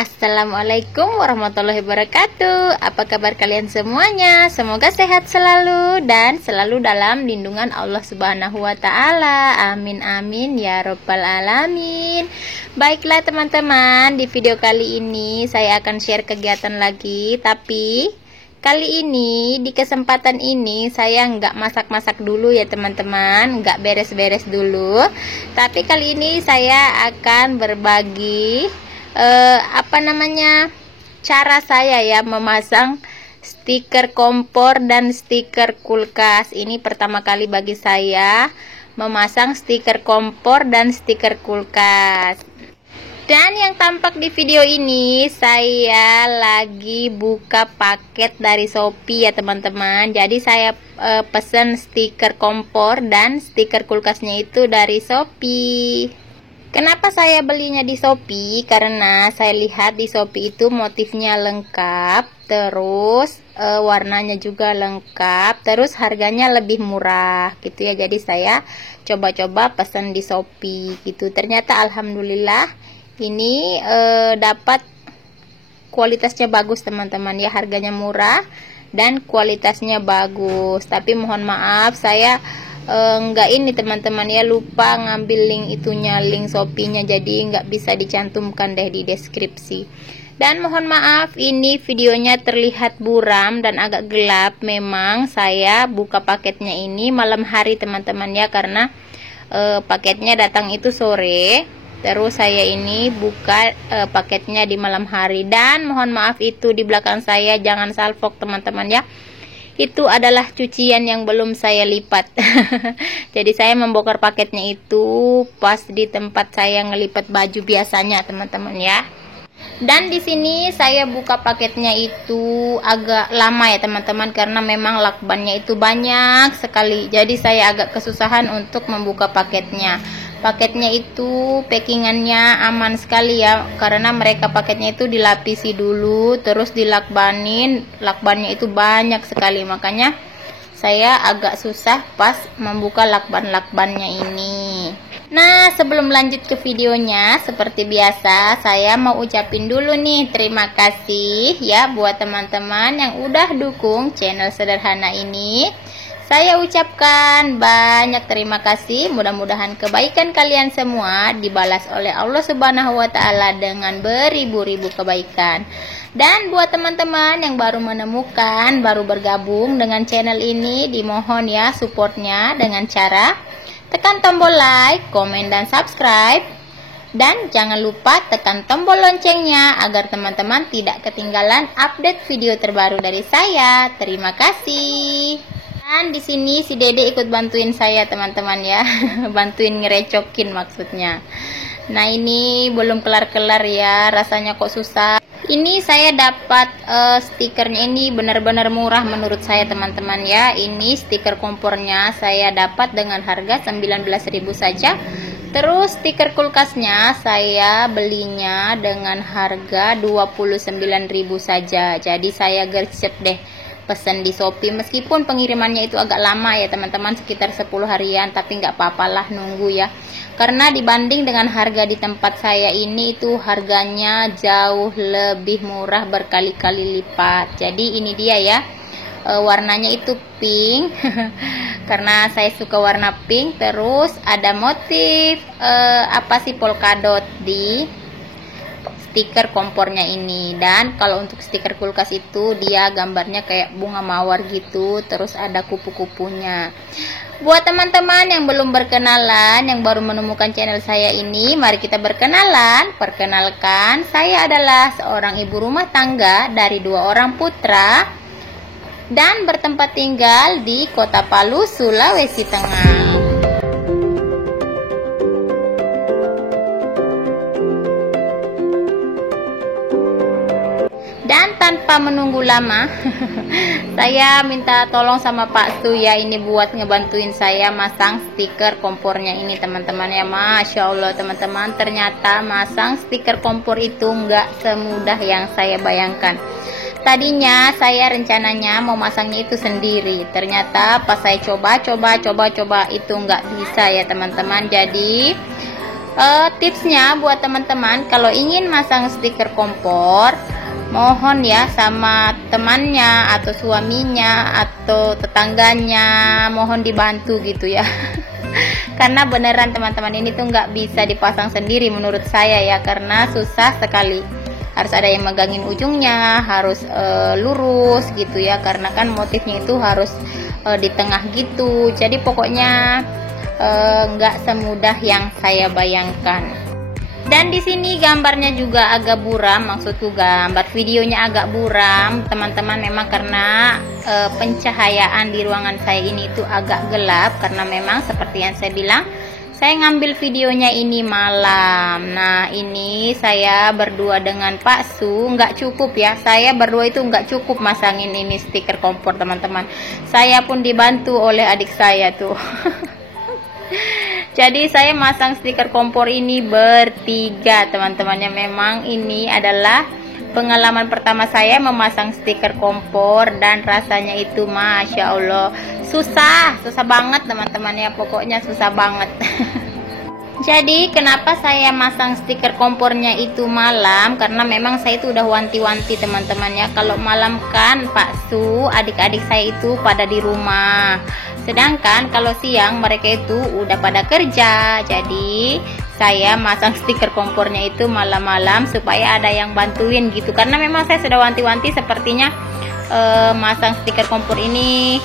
Assalamualaikum warahmatullahi wabarakatuh. Apa kabar kalian semuanya? Semoga sehat selalu dan selalu dalam lindungan Allah Subhanahu wa taala. Amin amin ya rabbal alamin. Baiklah teman-teman, di video kali ini saya akan share kegiatan lagi, tapi kali ini di kesempatan ini saya nggak masak-masak dulu ya teman-teman, nggak beres-beres dulu. Tapi kali ini saya akan berbagi cara saya ya memasang stiker kompor dan stiker kulkas. Ini pertama kali bagi saya memasang stiker kompor dan stiker kulkas. Dan yang tampak di video ini saya lagi buka paket dari Shopee ya teman-teman. Jadi saya pesan stiker kompor dan stiker kulkasnya itu dari Shopee. Kenapa saya belinya di Shopee? Karena saya lihat di Shopee itu motifnya lengkap, terus warnanya juga lengkap, terus harganya lebih murah gitu ya. Jadi saya coba-coba pesan di Shopee gitu. Ternyata alhamdulillah ini dapat kualitasnya bagus teman-teman ya, harganya murah dan kualitasnya bagus. Tapi mohon maaf saya enggak ini teman-teman ya, lupa ngambil link itunya, link Shopee-nya, jadi nggak bisa dicantumkan deh di deskripsi. Dan mohon maaf ini videonya terlihat buram dan agak gelap. Memang saya buka paketnya ini malam hari teman-teman ya, karena paketnya datang itu sore. Terus saya ini buka paketnya di malam hari. Dan mohon maaf itu di belakang saya jangan salfok teman-teman ya, itu adalah cucian yang belum saya lipat. Jadi saya membongkar paketnya itu pas di tempat saya ngelipat baju biasanya teman-teman ya. Dan di sini saya buka paketnya itu agak lama ya teman-teman, karena memang lakbannya itu banyak sekali. Jadi saya agak kesusahan untuk membuka paketnya. Paketnya itu packingannya aman sekali ya, karena mereka paketnya itu dilapisi dulu terus dilakbanin. Lakbannya itu banyak sekali, makanya saya agak susah pas membuka lakban-lakbannya ini. Nah, sebelum lanjut ke videonya, seperti biasa saya mau ucapin dulu nih terima kasih ya buat teman-teman yang udah dukung channel sederhana ini. Saya ucapkan banyak terima kasih. Mudah-mudahan kebaikan kalian semua dibalas oleh Allah Subhanahu wa taala dengan beribu-ribu kebaikan. Dan buat teman-teman yang baru menemukan, baru bergabung dengan channel ini, dimohon ya supportnya dengan cara tekan tombol like, komen, dan subscribe. Dan jangan lupa tekan tombol loncengnya agar teman-teman tidak ketinggalan update video terbaru dari saya. Terima kasih. Dan di sini si Dede ikut bantuin saya teman-teman ya, bantuin ngerecokin maksudnya. Nah ini belum kelar-kelar ya, rasanya kok susah. Ini saya dapat stikernya ini benar-benar murah menurut saya teman-teman ya. Ini stiker kompornya saya dapat dengan harga 19.000 saja. Terus stiker kulkasnya saya belinya dengan harga 29.000 saja. Jadi saya gercep deh pesan di Shopee, meskipun pengirimannya itu agak lama ya teman-teman, sekitar 10 harian, tapi nggak apa-apalah nunggu ya, karena dibanding dengan harga di tempat saya ini itu harganya jauh lebih murah berkali-kali lipat. Jadi ini dia ya, warnanya itu pink karena saya suka warna pink. Terus ada motif polkadot di stiker kompornya ini. Dan kalau untuk stiker kulkas itu dia gambarnya kayak bunga mawar gitu, terus ada kupu-kupunya. Buat teman-teman yang belum berkenalan, yang baru menemukan channel saya ini, mari kita berkenalan. Perkenalkan, saya adalah seorang ibu rumah tangga dari 2 orang putra dan bertempat tinggal di Kota Palu, Sulawesi Tengah. Dan tanpa menunggu lama, saya minta tolong sama Pak Stu ya, ini buat ngebantuin saya masang stiker kompornya ini teman-teman ya. Masya Allah teman-teman, ternyata masang stiker kompor itu nggak semudah yang saya bayangkan. Tadinya saya rencananya mau masangnya itu sendiri, ternyata pas saya coba itu nggak bisa ya teman-teman. Jadi Tipsnya buat teman-teman kalau ingin masang stiker kompor, mohon ya sama temannya atau suaminya atau tetangganya, mohon dibantu gitu ya. Karena beneran teman-teman, ini tuh nggak bisa dipasang sendiri menurut saya ya, karena susah sekali. Harus ada yang megangin ujungnya, harus lurus gitu ya, karena kan motifnya itu harus di tengah gitu. Jadi pokoknya nggak semudah yang saya bayangkan. Dan di sini gambarnya juga agak buram, maksudku gambar videonya agak buram teman-teman, memang karena pencahayaan di ruangan saya ini itu agak gelap, karena memang seperti yang saya bilang, saya ngambil videonya ini malam. Nah ini saya berdua dengan Pak Su, nggak cukup ya, saya berdua itu nggak cukup masangin ini stiker kompor teman-teman, saya pun dibantu oleh adik saya tuh. Jadi saya masang stiker kompor ini bertiga teman-temannya. Memang ini adalah pengalaman pertama saya memasang stiker kompor, dan rasanya itu Masya Allah susah banget teman-temannya, pokoknya susah banget. Jadi kenapa saya masang stiker kompornya itu malam, karena memang saya itu udah wanti-wanti teman-temannya, kalau malam kan Pak Su, adik-adik saya itu pada di rumah, sedangkan kalau siang mereka itu udah pada kerja. Jadi saya masang stiker kompornya itu malam-malam supaya ada yang bantuin gitu, karena memang saya sudah wanti-wanti sepertinya masang stiker kompor ini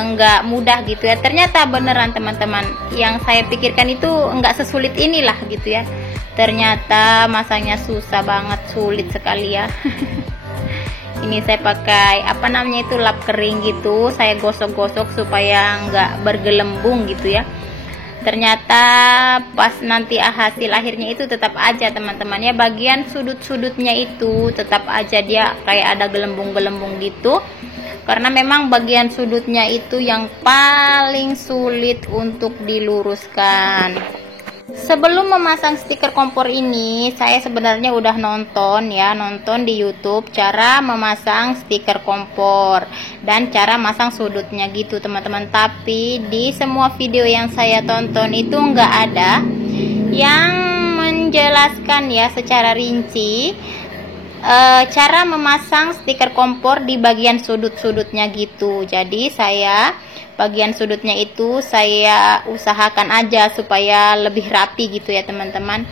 nggak mudah gitu ya. Ternyata beneran teman-teman, yang saya pikirkan itu nggak sesulit inilah gitu ya, ternyata masangnya susah banget, sulit sekali ya. Ini saya pakai apa namanya itu, lap kering gitu, saya gosok-gosok supaya nggak bergelembung gitu ya. Ternyata pas nanti hasil akhirnya itu tetap aja teman-teman ya, bagian sudut-sudutnya itu tetap aja dia kayak ada gelembung-gelembung gitu, karena memang bagian sudutnya itu yang paling sulit untuk diluruskan. Sebelum memasang stiker kompor ini, saya sebenarnya udah nonton di YouTube cara memasang stiker kompor dan cara masang sudutnya gitu teman-teman. Tapi di semua video yang saya tonton itu nggak ada yang menjelaskan ya secara rinci cara memasang stiker kompor di bagian sudut-sudutnya gitu. Jadi saya bagian sudutnya itu saya usahakan aja supaya lebih rapi gitu ya teman-teman,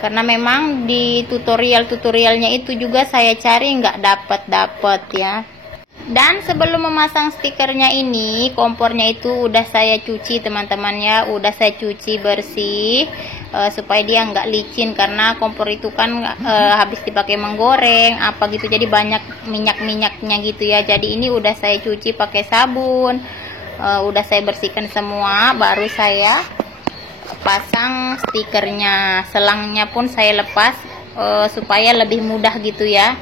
karena memang di tutorialnya itu juga saya cari nggak dapet ya. Dan sebelum memasang stikernya ini, kompornya itu udah saya cuci teman-teman ya, udah saya cuci bersih supaya dia nggak licin, karena kompor itu kan habis dipakai menggoreng apa gitu, jadi banyak minyak-minyaknya gitu ya. Jadi ini udah saya cuci pakai sabun, udah saya bersihkan semua, baru saya pasang stikernya. Selangnya pun saya lepas supaya lebih mudah gitu ya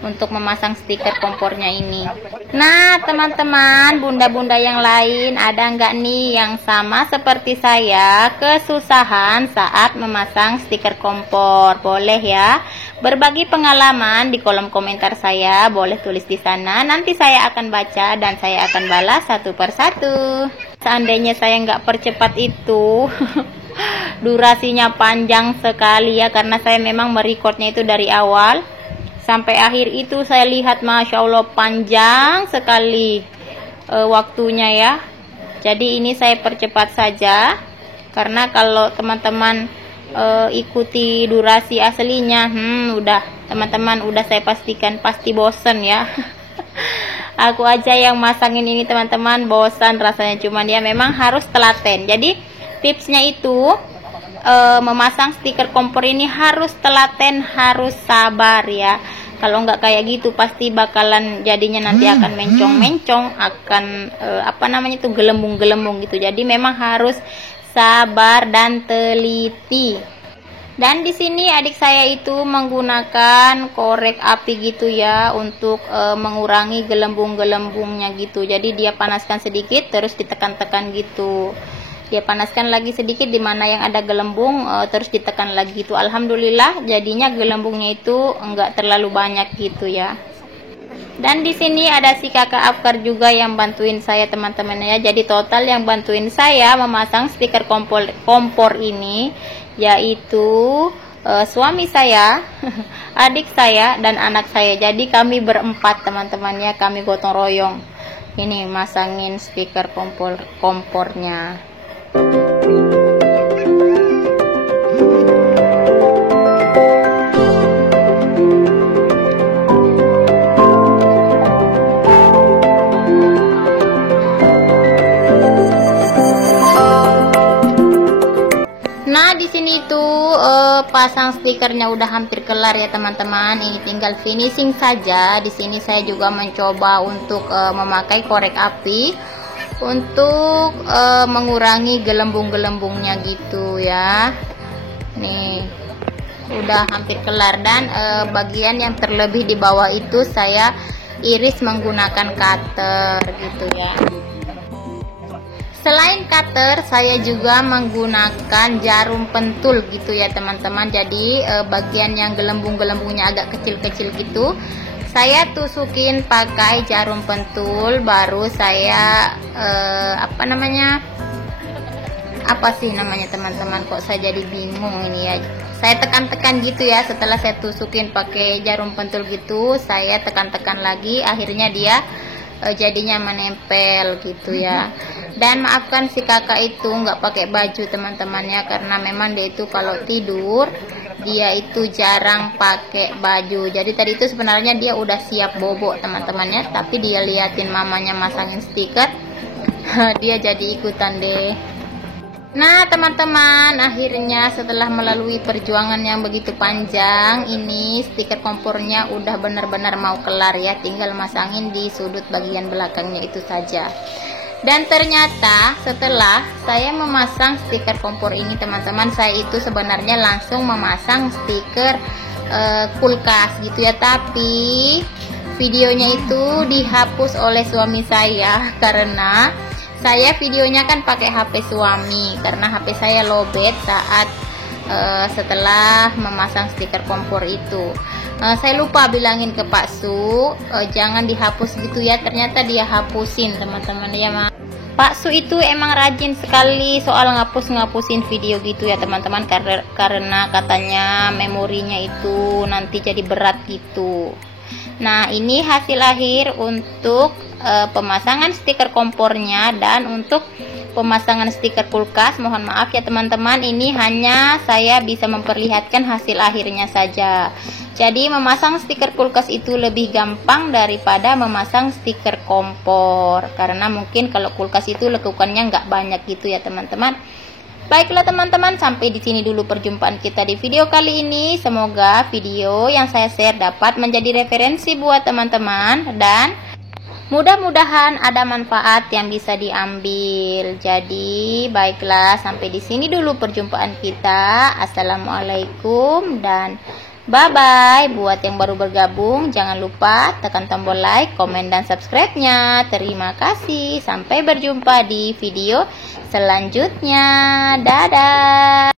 untuk memasang stiker kompornya ini. Nah teman-teman, bunda-bunda yang lain, ada nggak nih yang sama seperti saya kesusahan saat memasang stiker kompor? Boleh ya berbagi pengalaman di kolom komentar saya, boleh tulis di sana, nanti saya akan baca dan saya akan balas satu persatu. Seandainya saya nggak percepat itu durasinya panjang sekali ya, karena saya memang merekodnya itu dari awal sampai akhir itu saya lihat Masya Allah panjang sekali waktunya ya. Jadi ini saya percepat saja, karena kalau teman-teman ikuti durasi aslinya, udah teman-teman, udah saya pastikan pasti bosen ya. Aku aja yang masangin ini teman-teman bosan rasanya, cuman ya memang harus telaten. Jadi tipsnya itu memasang stiker kompor ini harus telaten, harus sabar ya. Kalau nggak kayak gitu pasti bakalan jadinya nanti akan mencong-mencong, akan apa namanya itu, gelembung-gelembung gitu. Jadi memang harus sabar dan teliti. Dan di sini adik saya itu menggunakan korek api gitu ya untuk mengurangi gelembung-gelembungnya gitu. Jadi dia panaskan sedikit terus ditekan-tekan gitu. Dia panaskan lagi sedikit di mana yang ada gelembung, terus ditekan lagi gitu. Alhamdulillah jadinya gelembungnya itu enggak terlalu banyak gitu ya. Dan di sini ada si kakak Afkar juga yang bantuin saya teman-teman ya. Jadi total yang bantuin saya memasang stiker kompor ini yaitu suami saya, adik saya, dan anak saya. Jadi kami berempat teman-teman ya, kami gotong royong ini masangin stiker kompornya. Nah, di sini tuh pasang stikernya udah hampir kelar ya teman-teman. Ini tinggal finishing saja. Di sini saya juga mencoba untuk memakai korek api untuk mengurangi gelembung-gelembungnya gitu ya. Nih, udah hampir kelar, dan bagian yang terlebih di bawah itu saya iris menggunakan cutter gitu ya. Selain cutter, saya juga menggunakan jarum pentul gitu ya teman-teman. Jadi bagian yang gelembung-gelembungnya agak kecil-kecil gitu, saya tusukin pakai jarum pentul. Baru saya apa sih namanya teman-teman, kok saya jadi bingung ini ya. Saya tekan-tekan gitu ya. Setelah saya tusukin pakai jarum pentul gitu, saya tekan-tekan lagi, akhirnya dia jadinya menempel gitu ya. Dan maafkan si kakak itu nggak pakai baju teman-temannya, karena memang dia itu kalau tidur dia itu jarang pakai baju. Jadi tadi itu sebenarnya dia udah siap bobo teman-temannya, tapi dia liatin mamanya masangin stiker, dia jadi ikutan deh. Nah teman-teman, akhirnya setelah melalui perjuangan yang begitu panjang, ini stiker kompornya udah benar-benar mau kelar ya. Tinggal masangin di sudut bagian belakangnya itu saja. Dan ternyata setelah saya memasang stiker kompor ini teman-teman, saya itu sebenarnya langsung memasang stiker kulkas gitu ya. Tapi videonya itu dihapus oleh suami saya, karena saya videonya kan pakai HP suami, karena HP saya lowbat saat setelah memasang stiker kompor itu. Saya lupa bilangin ke Pak Su, jangan dihapus gitu ya. Ternyata dia hapusin teman-teman ya. Pak Su itu emang rajin sekali soal ngapusin video gitu ya teman-teman, karena katanya memorinya itu nanti jadi berat gitu. Nah, ini hasil akhir untuk pemasangan stiker kompornya dan untuk pemasangan stiker kulkas. Mohon maaf ya teman-teman, ini hanya saya bisa memperlihatkan hasil akhirnya saja. Jadi memasang stiker kulkas itu lebih gampang daripada memasang stiker kompor, karena mungkin kalau kulkas itu lekukannya nggak banyak gitu ya teman-teman. Baiklah teman-teman, sampai di sini dulu perjumpaan kita di video kali ini. Semoga video yang saya share dapat menjadi referensi buat teman-teman, dan mudah-mudahan ada manfaat yang bisa diambil. Jadi baiklah, sampai di sini dulu perjumpaan kita. Assalamualaikum dan bye-bye. Buat yang baru bergabung, jangan lupa tekan tombol like, komen, dan subscribe-nya. Terima kasih. Sampai berjumpa di video selanjutnya. Dadah.